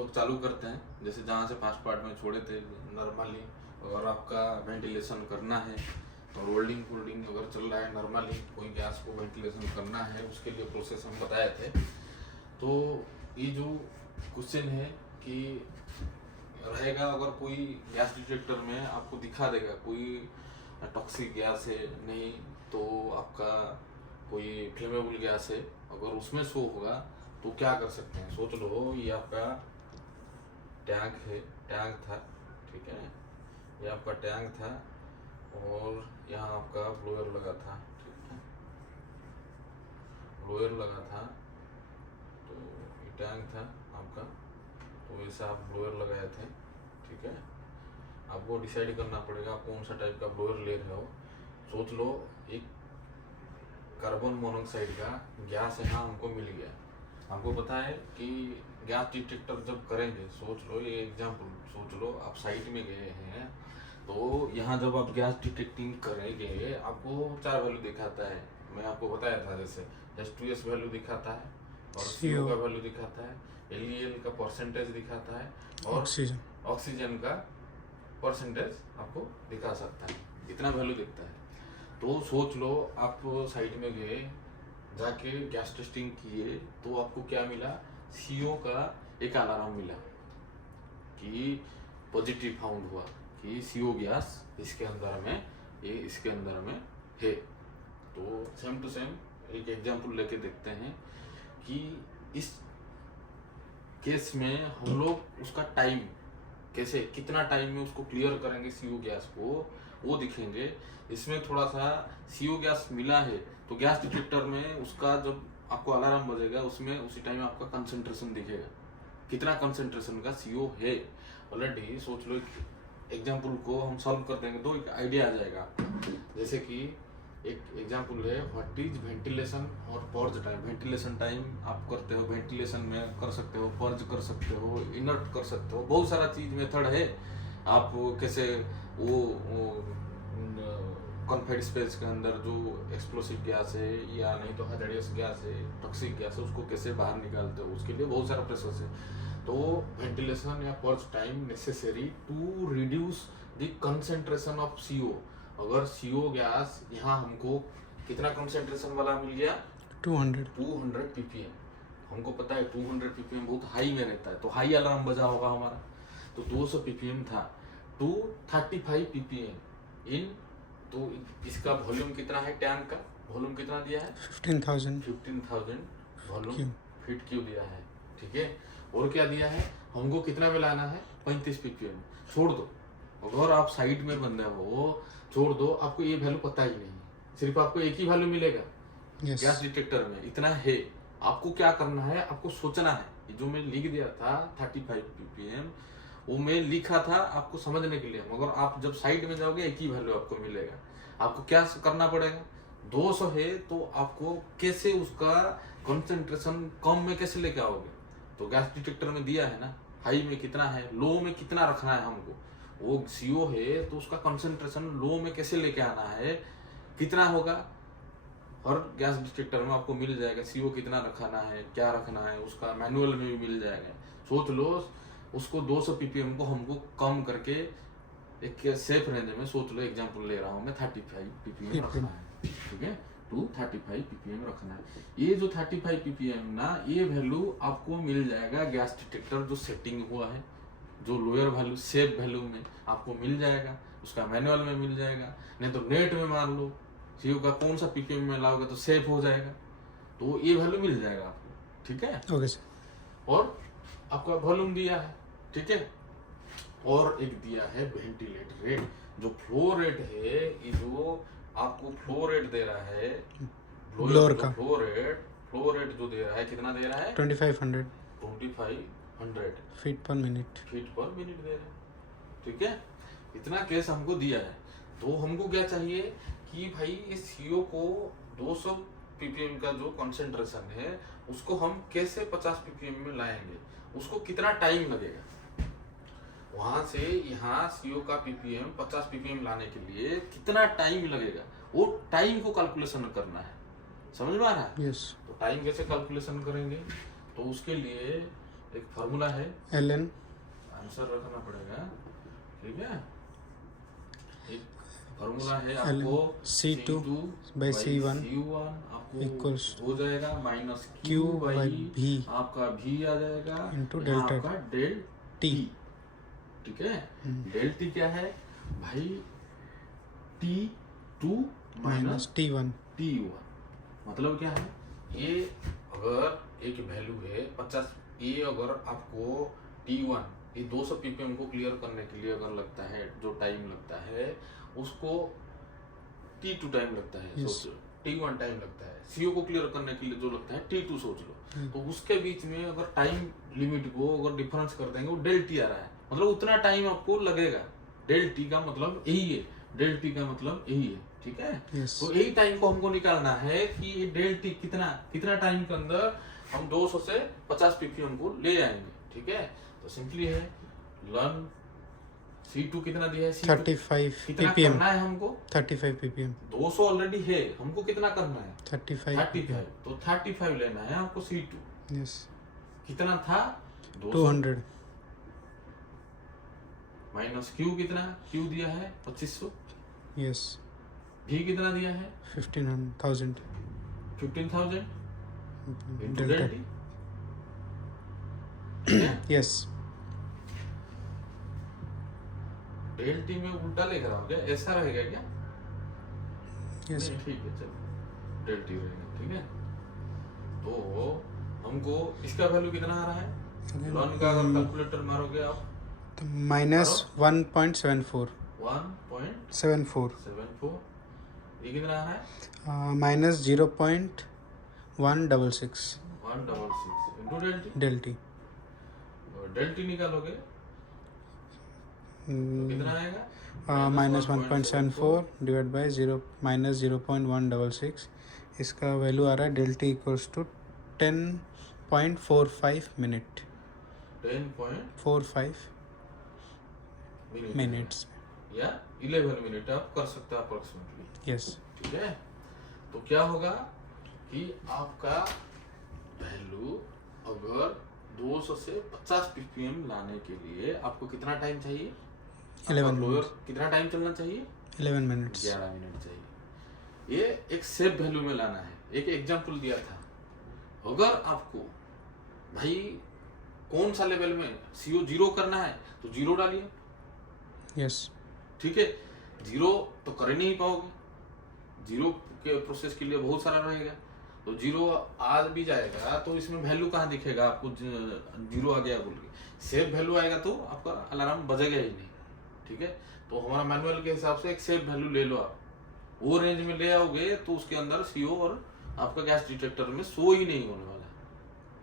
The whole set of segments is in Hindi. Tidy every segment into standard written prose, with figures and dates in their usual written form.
लोग चालू करते हैं, जैसे जहाँ से फर्स्ट पार्ट में छोड़े थे नॉर्मली। अगर आपका वेंटिलेशन करना है तो रोल्डिंग फोल्डिंग अगर चल रहा है नॉर्मली, कोई गैस को वेंटिलेशन करना है, उसके लिए प्रोसेस हम बताए थे। तो ये जो क्वेश्चन है कि रहेगा, अगर कोई गैस डिटेक्टर में आपको दिखा देगा कोई टॉक्सिक गैस है नहीं, तो आपका कोई फ्लेमेबल गैस है, अगर उसमें शो होगा तो क्या कर सकते हैं। सोच लो ये आपका टैंक है, टैंक था, ठीक है, ये आपका टैंक था और यहाँ आपका ब्लोअर लगा था, ठीक है, ब्लोअर लगा था, तो ये टैंक था आपका, तो ऐसा आप ब्लोअर लगाए थे, ठीक है। आपको डिसाइड करना पड़ेगा आप कौन सा टाइप का ब्लोअर ले रहे हो। सोच लो एक कार्बन मोनोऑक्साइड का गैस यहाँ हमको मिल गया। हमको पता है कि गैस डिटेक्टर जब करेंगे, सोच लो ये एग्जांपल, सोच लो आप साइट में गए हैं, तो यहाँ जब आप गैस डिटेक्टिंग करेंगे आपको 4 वैल्यू दिखाता है। मैं आपको बताया था, जैसे H2S वैल्यू दिखाता है और CO का वैल्यू दिखाता है, LEL का परसेंटेज दिखाता है और ऑक्सीजन का परसेंटेज आपको दिखा सकता है, इतना वैल्यू दिखता है। तो सोच लो आप साइट में गए, जाके गैस टेस्टिंग किए, तो आपको क्या मिला, CO का एक अलार्म मिला कि पॉजिटिव फाउंड हुआ कि CO गैस इसके अंदर में, ये इसके अंदर में है। तो सेम टू सेम एक एग्जांपल लेके देखते हैं कि इस केस में हम लोग उसका टाइम कैसे, कितना टाइम में उसको क्लियर करेंगे CO गैस को, वो दिखेंगे। इसमें थोड़ा सा CO गैस मिला है तो गैस डिटेक्टर में उसका जब आपको अलार्म बजेगा उसमें उसी टाइम आपका कंसंट्रेशन दिखेगा, कितना कंसंट्रेशन का CO है ऑलरेडी। सोच लो एग्जांपल को हम सॉल्व कर देंगे तो एक आइडिया आ जाएगा आपको। जैसे कि एक एग्जांपल है, व्हाट इज वेंटिलेशन और पर्ज टाइम। वेंटिलेशन टाइम आप करते हो, वेंटिलेशन में कर सकते हो, पर्ज कर सकते हो, इनर्ट कर सकते हो, बहुत सारा चीज मेथड है। आप कैसे वो कॉन्फाइड स्पेस के अंदर जो एक्सप्लोसिव गैस है या नहीं तो हैजार्डियस गैस है, टॉक्सिक गैस है, उसको कैसे बाहर निकालते हो, उसके लिए बहुत सारा प्रोसेस है। तो वेंटिलेशन या purge time necessary to reduce the concentration of CO। अगर CO गैस यहाँ हमको कितना कंसंट्रेशन वाला मिल गया, 200 ppm। हमको पता है 200 ppm बहुत हाई में रहता है, तो हाई अलार्म बजा होगा हमारा, तो 200 ppm था, 235 ppm इन। तो इसका वॉल्यूम कितना है, टैंक का वॉल्यूम कितना दिया है, 15,000 वॉल्यूम फीट क्यूब दिया है, ठीक है। और क्या दिया है हमको, कितना में लाना है, 35 ppm। छोड़ दो, अगर आप साइड में बंदे हो, छोड़ दो, आपको ये वैल्यू पता ही नहीं, सिर्फ आपको एक ही वैल्यू मिलेगा गैस डिटेक्टर में, इतना है। आपको क्या करना है, आपको सोचना है। जो मैं लिख दिया था 35 ppm, वो मैं लिखा था आपको समझने के लिए, मगर आप जब साइड में जाओगे एक ही वैल्यू आपको मिलेगा। आपको क्या करना पड़ेगा, 200 है तो आपको कैसे उसका कंसंट्रेशन कम में कैसे लेके आओगे। तो गैस डिटेक्टर में दिया है ना, हाई में कितना है, लो में कितना रखना है हमको। वो CO है तो उसका कंसंट्रेशन लो में कैसे लेके आना है, कितना होगा, हर गैस डिटेक्टर में आपको मिल जाएगा CO कितना रखना है, क्या रखना है, उसका मैनुअल में भी मिल जाएगा। सोच लो उसको 200 ppm को हमको कम करके एक सेफ रेंज में, सोच लो एग्जांपल ले रहा हूँ मैं, 35 ppm रखना है, ठीक है, 235 ppm रखना है। ये जो 35 ppm ना, ये वैल्यू आपको मिल जाएगा गैस डिटेक्टर जो सेटिंग हुआ है, जो लोअर वैल्यू सेफ वैल्यू में आपको मिल जाएगा, उसका मैनुअल में मिल जाएगा। नहीं तो नेट में मार लो CO का कौन सा ppm में लाओगे तो सेफ हो जाएगा, तो ये वैल्यू मिल जाएगा आपको, ठीक है। Okay sir. और आपका वॉल्यूम दिया है, ठीक है, और एक दिया है वेंटिलेट रेट, जो फ्लो रेट है, ये जो आपको फ्लो रेट दे रहा है, ब्लोअर का फ्लो रेट जो दे रहा है, कितना दे रहा है, 2500 फीट पर मिनट दे रहा है, ठीक है। इतना केस हमको दिया है, तो हमको क्या चाहिए कि भाई इस CO को 200 ppm का जो कंसंट्रेशन है उसको हम कैसे 50 ppm में लाएंगे, उसको कितना टाइम लगेगा, वहां से यहाँ CO का ppm 50 ppm लाने के लिए कितना टाइम लगेगा, वो टाइम को कैलकुलेशन करना है। समझ में आ रहा है? यस। तो टाइम कैसे कैलकुलेशन करेंगे, तो उसके लिए एक फार्मूला है, ln आंसर रखना पड़ेगा, ठीक है। एक फार्मूला है आपको C2 by C1 आपको equals हो जाएगा minus Q Q by by V आपका V आ जाएगा into यहाँ delta आपका डेल T। ठीक है। डेल टी क्या है भाई, T2 माइनस T1। T1 मतलब क्या है, ये अगर एक वैल्यू है 50, ये अगर आपको T1 ये 200 ppm को क्लियर करने के लिए अगर लगता है जो टाइम लगता है उसको T2 टाइम लगता है, Yes. सोचो T1 टाइम लगता है, CO को क्लियर करने के लिए जो लगता है T2 सोच लो। तो उसके बीच में अगर टाइम लिमिट को अगर डिफरेंस कर देंगे वो डेल टी आ रहा है, मतलब उतना टाइम आपको लगेगा। डेल टी का मतलब यही है, डेल टी का मतलब यही है, ठीक है। Yes. तो यही टाइम को हमको निकालना है कि ये डेल टी कितना टाइम के अंदर हम 200 से 50 ppm को ले आएंगे, ठीक है। तो सिंपली है लर्न C2 कितना दिया है, C2 35 कितना ppm करना है हमको, 35 ppm 200 ऑलरेडी है, हमको कितना करना है 35 35, तो 35 लेना है आपको C2। यस कितना था 200 माइनस Q कितना, Q दिया है 2500, यस V कितना दिया है 15,000 15,000 into delta del T. Yes del T में उल्टा लिख रहा हूँ क्या, ऐसा रहेगा क्या? यस नहीं, ठीक है चलो डेल टी रहेगा, ठीक है। तो हमको इसका वैल्यू कितना आ रहा है, लॉन का अगर कैलकुलेटर मारोगे आप माइनस 1.74 1.74, 74 ये कितना आ रहा है minus 0.166 166 into del T. Del T del T निकालोगे तो कितना आएगा माइनस 1.74 डिवाइड बाई 0.166 इसका वैल्यू आ रहा है del T equals to 10.45 minute 10.45 minutes या 11 मिनट आप कर सकते हैं अप्रोक्सीमेटली, यस ठीक है। तो क्या होगा कि आपका वैल्यू अगर 200 से 50 ppm लाने के लिए आपको कितना टाइम चाहिए, 11 लोअर कितना टाइम चलना चाहिए 11 मिनट्स 11 मिनट चाहिए। ये एक सेफ वैल्यू में लाना है। एक एग्जांपल दिया था, अगर आपको भाई कौन सा लेवल में CO 0 करना है तो 0 डालिए, यस ठीक है। 0 तो कर ही नहीं पाओगे, 0 के प्रोसेस के लिए बहुत सारा रहेगा, तो 0 आज भी जाएगा तो इसमें वैल्यू कहाँ दिखेगा आपको, 0 आ गया बोल के सेफ वैल्यू आएगा तो आपका अलार्म बजेगा ही नहीं, ठीक है। तो हमारा मैनुअल के हिसाब से एक सेफ वैल्यू ले लो आप, वो रेंज में ले आओगे तो उसके अंदर CO और आपका गैस डिटेक्टर में शो ही नहीं होने वाला,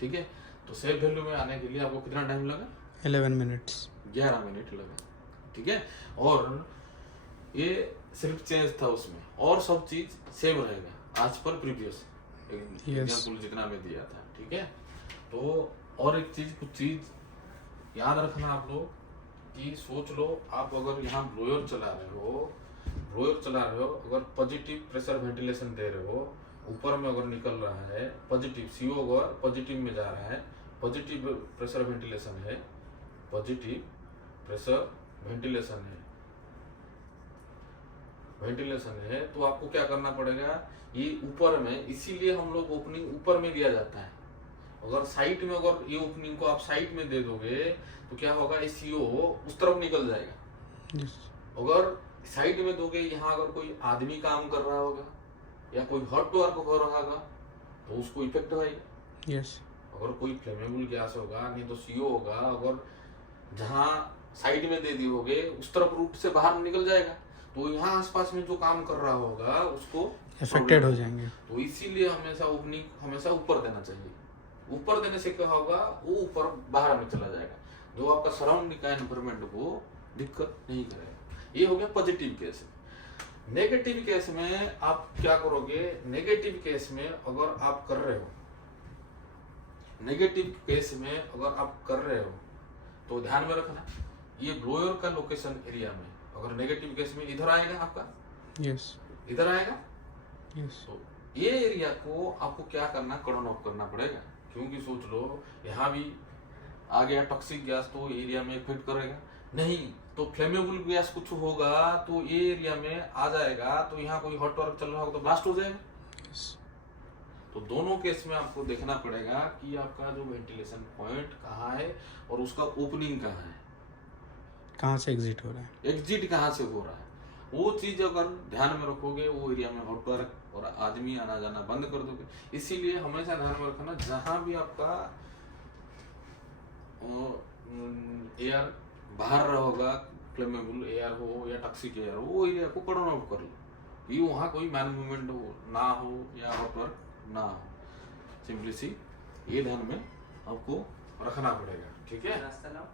ठीक है। तो सेफ वैल्यू में आने के लिए आपको कितना टाइम लगा 11 मिनट्स 11 मिनट लगा, ठीक है। और ये सिर्फ चेंज था उसमें, और सब चीज सेम रहेगा आज पर प्रीवियस एग्जांपल जितना मैं दिया था, ठीक है। तो और एक चीज, कुछ चीज याद रखना आप लोग कि सोच लो आप अगर यहाँ ब्लोअर चला रहे हो, अगर पॉजिटिव प्रेशर वेंटिलेशन दे रहे हो, ऊपर में अगर निकल रहा है पॉजिटिव CO अगर पॉजिटिव में जा रहा है, पॉजिटिव प्रेशर वेंटिलेशन है, पॉजिटिव प्रेशर वेंटिलेशन है, तो आपको क्या करना पड़ेगा, ये ऊपर में, इसीलिए हम लोग ओपनिंग ऊपर में दिया जाता है। अगर साइड में अगर ये ओपनिंग को आप साइड में दे दोगे तो क्या होगा, ये CO उस तरफ निकल जाएगा। अगर साइड में दोगे, यहाँ अगर कोई आदमी काम कर रहा होगा या कोई हॉट वर्क हो रहा होगा तो उसको इफेक्ट होगा। यस अगर कोई फ्लेमेबल गैस होगा, नहीं तो CO होगा, अगर जहाँ साइड में दे दियोगे उस तरफ रूट से बाहर निकल जाएगा, तो यहाँ आसपास में जो काम कर रहा होगा उसको अफेक्टेड हो जाएंगे। तो इसीलिए हमेशा ओपनिंग हमेशा ऊपर देना चाहिए। ऊपर देने से क्या होगा, वो ऊपर बाहर में चला जाएगा, जो आपका सराउंडिंग का एनवायरनमेंट को दिक्कत नहीं करेगा। ये हो गया पॉजिटिव केस। नेगेटिव केस में आप क्या करोगे, नेगेटिव केस में अगर आप कर रहे हो तो ध्यान में रखना, ये ब्लोअर का लोकेशन एरिया में अगर नेगेटिव केस में इधर आएगा आपका, यस इधर आएगा, यस तो ये एरिया को आपको क्या करना, कट ऑफ करना पड़ेगा। क्योंकि सोच लो यहाँ भी आ गया टॉक्सिक गैस तो एरिया में इफेक्ट करेगा नहीं, तो फ्लेमेबल गैस कुछ होगा तो ये एरिया में आ जाएगा, तो यहाँ कोई हॉट वर्क चल रहा होगा तो ब्लास्ट हो जाएगा। yes, तो दोनों केस में आपको देखना पड़ेगा कि आपका जो वेंटिलेशन पॉइंट कहाँ है और उसका ओपनिंग कहाँ है, कहाँ से एग्जिट हो रहा है। एग्जिट कहाँ से हो रहा है। वो चीज अगर ध्यान में रखोगे वो एरिया में हॉट वर्क और आदमी आना जाना बंद कर दोगे। इसीलिए हमेशा ध्यान में रखना जहां भी आपका एयर बाहर रहोगा, फ्लेमेबल एयर हो या टॉक्सिक एयर हो, वो एरिया को कट ऑफ कर लो कि वहाँ कोई मैन मूवमेंट हो ना हो या हॉट वर्क ना हो। सिंपली सी ये ध्यान में आपको रखना पड़ेगा, ठीक है। रास्ता लाओ।